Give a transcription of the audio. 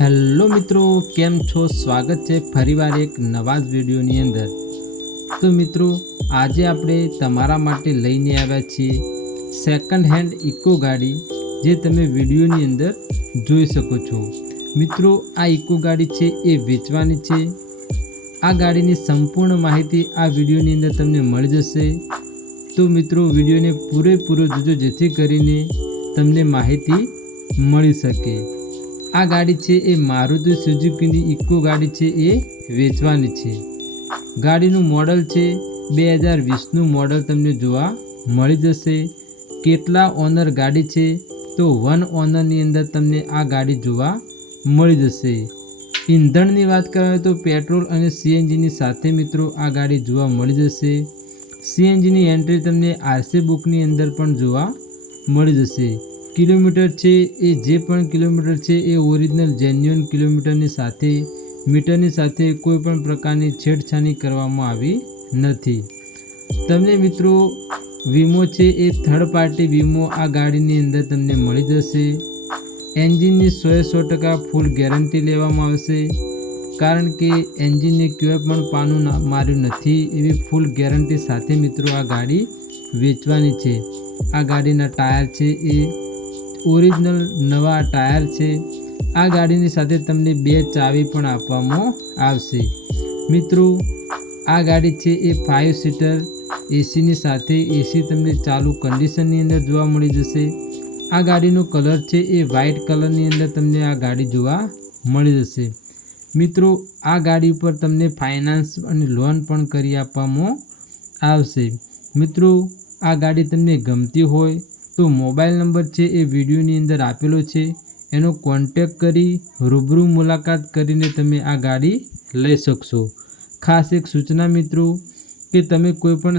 Hello મિત્રો, કેમ છો? સ્વાગત છે ફરીવાર એક નવા જ વિડીયોની અંદર. તો મિત્રો, આજે આપણે તમારા માટે લઈને આવ્યા છીએ સેકન્ડ હેન્ડ ઇકો ગાડી, જે તમે વિડીયોની અંદર જોઈ શકો છો. મિત્રો, આ ઇકો ગાડી છે એ વેચવાની છે. આ ગાડીની સંપૂર્ણ માહિતી આ વિડીયોની અંદર તમને મળી જશે. તો મિત્રો, વિડીયોને પૂરેપૂરો જોજો જેથી કરીને તમને માહિતી મળી શકે. આ ગાડી છે એ મારુતિ સુઝુકીની ઇકો ગાડી છે એ વેચવાની છે. ગાડીનું મોડલ છે બે હજાર વીસનું મોડલ તમને જોવા મળી જશે. કેટલા ઓનર ગાડી છે તો વન ઓનરની અંદર તમને આ ગાડી જોવા મળી જશે. ઈંધણની વાત કરવામાં તો પેટ્રોલ અને સીએનજીની સાથે મિત્રો આ ગાડી જોવા મળી જશે. સીએનજીની એન્ટ્રી તમને આરસી બુકની અંદર પણ જોવા મળી જશે. કિલોમીટર છે, એ જે પણ કિલોમીટર છે, એ ઓરિજિનલ જેન્યુઅન કિલોમીટરની સાથે, મીટરની સાથે કોઈ પણ પ્રકારની છેડછાણી કરવામાં આવી નથી. તમને મિત્રો, વીમો છે, એ થર્ડ પાર્ટી વીમો આ ગાડીની અંદર તમને મળી જશે. એન્જિનની સોએ સો ટકા ફૂલ ગેરંટી લેવામાં આવશે. કારણ કે એન્જિનને ક્યાંય પણ પાનું માર્યું નથી, એવી ફૂલ ગેરંટી સાથે મિત્રો આ ગાડી વેચવાની છે. આ ગાડીના ટાયર છે, એ ઓરિજિનલ નવા ટાયર છે. આ ગાડીની સાથે તમને બે ચાવી પણ આપવામાં આવશે. મિત્રો, આ ગાડી છે એ ફાઇવ સીટર એસીની સાથે એસી તમને ચાલુ કન્ડિશનની અંદર જોવા મળી જશે. આ ગાડીનો કલર છે એ વ્હાઇટ કલરની અંદર તમને આ ગાડી જોવા મળી જશે. મિત્રો, આ ગાડી ઉપર તમને ફાઇનાન્સ અને લોન પણ કરી આપવામાં આવશે. મિત્રો, આ ગાડી તમને ગમતી હોય તો મોબાઈલ નંબર છે એ વિડીયોની અંદર આપેલો છે, એનો કોન્ટેક કરી રૂબરૂ મુલાકાત કરીને તમે આ ગાડી લઈ શકશો. ખાસ એક સૂચના મિત્રો કે તમે કોઈ પણ